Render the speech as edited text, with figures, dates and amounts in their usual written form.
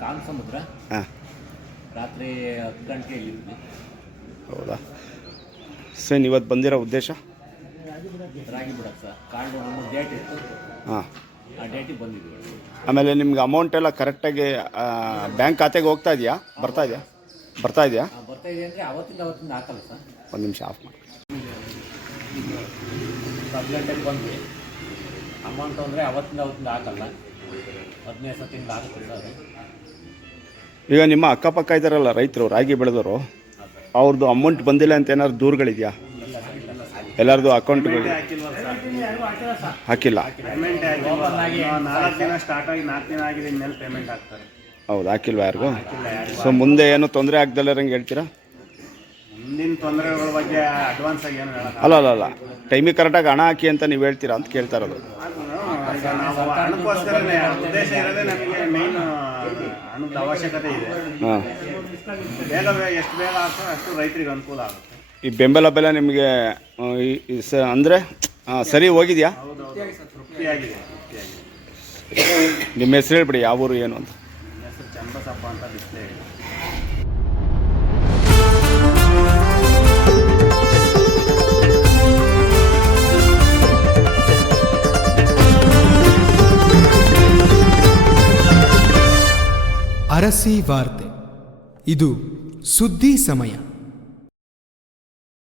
ಕಾನ್ ಸಮುದ್ರ ಹಾಂ, ರಾತ್ರಿ 10 ಗಂಟೆಗೆ. ಹೌದಾ ಸರ್? ಇವತ್ತು ಬಂದಿರೋ ಉದ್ದೇಶ ರಾಗಿ ಬಿಡಕ್ಕೆ ಸರ್, ಕಾರ್ಡ್ ನಮ್ಮ ಡೇಟ್ ಇತ್ತು, ಹಾಂ, ಆ ಡೇಟಿಗೆ ಬಂದಿದ್ವಿ. ಆಮೇಲೆ ನಿಮ್ಗೆ ಅಮೌಂಟ್ ಎಲ್ಲ ಕರೆಕ್ಟಾಗಿ ಬ್ಯಾಂಕ್ ಖಾತೆಗೆ ಹೋಗ್ತಾ ಇದೆಯಾ? ಬರ್ತಾ ಇದೆಯಾ? ಬರ್ತಾ ಇದೆ ಅಂದರೆ ಅವತ್ತಿಂದ ಹಾಕಲ್ಲ ಸರ್. ಒಂದು ನಿಮಿಷ ಆಫ್ ಮಾಡಿ. 10 ಗಂಟೆಗೆ ಬಂದ್ವಿ. ಅಮೌಂಟ್ ಅಂದರೆ ಅವತ್ತಿಂದ ಹಾಕಲ್ಲ, 15 ಸತಿಂದ ಆಗುತ್ತೆ ಸರ್. ಈಗ ನಿಮ್ಮ ಅಕ್ಕಪಕ್ಕ ಇದ್ದಾರಲ್ಲ ರೈತರು, ರಾಗಿ ಬೆಳೆದವರು, ಅವ್ರದ್ದು ಅಮೌಂಟ್ ಬಂದಿಲ್ಲ ಅಂತ ಏನಾದ್ರು ದೂರುಗಳಿದೆಯಾ? ಎಲ್ಲರದು ಅಕೌಂಟ್ಗಳು ಹಾಕಿಲ್ಲ? ಹೌದು, ಹಾಕಿಲ್ವಾ ಯಾರಿಗೂ? ಸೊ ಮುಂದೆ ಏನು ತೊಂದರೆ ಆಗ್ದಲ್ಲರಂಗೆ ಹೇಳ್ತೀರಾ? ಮುಂದಿನ ತೊಂದರೆಗಳ ಬಗ್ಗೆ ಅಡ್ವಾನ್ಸ್ ಆಗಿ ಏನು ಹೇಳೋದು? ಅಲ್ಲ, ಟೈಮಿಗೆ ಕರೆಕ್ಟಾಗಿ ಹಣ ಹಾಕಿ ಅಂತ ನೀವು ಹೇಳ್ತೀರಾ ಅಂತ ಕೇಳ್ತಾ ಇರೋದು. ನಾವು ಹಣಕ್ಕೋಸ್ಕರನೇ, ಉದ್ದೇಶ ಇರೋದೇ ನಮಗೆ ಮೇನ್ ಹಣದ ಅವಶ್ಯಕತೆ ಇದೆ. ಹಾಂ, ಎಷ್ಟು ಬೇಗ ಆಗ್ತದೆ ಅಷ್ಟು ರೈತರಿಗೆ ಅನುಕೂಲ ಆಗುತ್ತೆ. ಈ ಬೆಂಬಲ ಬೆಲೆ ನಿಮಗೆ ಅಂದರೆ ಸರಿ ಹೋಗಿದೆಯಾ? ತೃಪ್ತಿಯಾಗಿದೆ. ನಿಮ್ಮ ಹೆಸರು ಹೇಳ್ಬಿಡಿ, ಯಾವ ಊರು ಏನು ಅಂತ. ನನ್ನ ಹೆಸರು ಚನ್ನಬಸಪ್ಪ ಅಂತ ಬಿಸ್ಲೇ. ಅರಸಿ ವಾರ್ತೆ, ಇದು ಸುದ್ದಿ ಸಮಯ.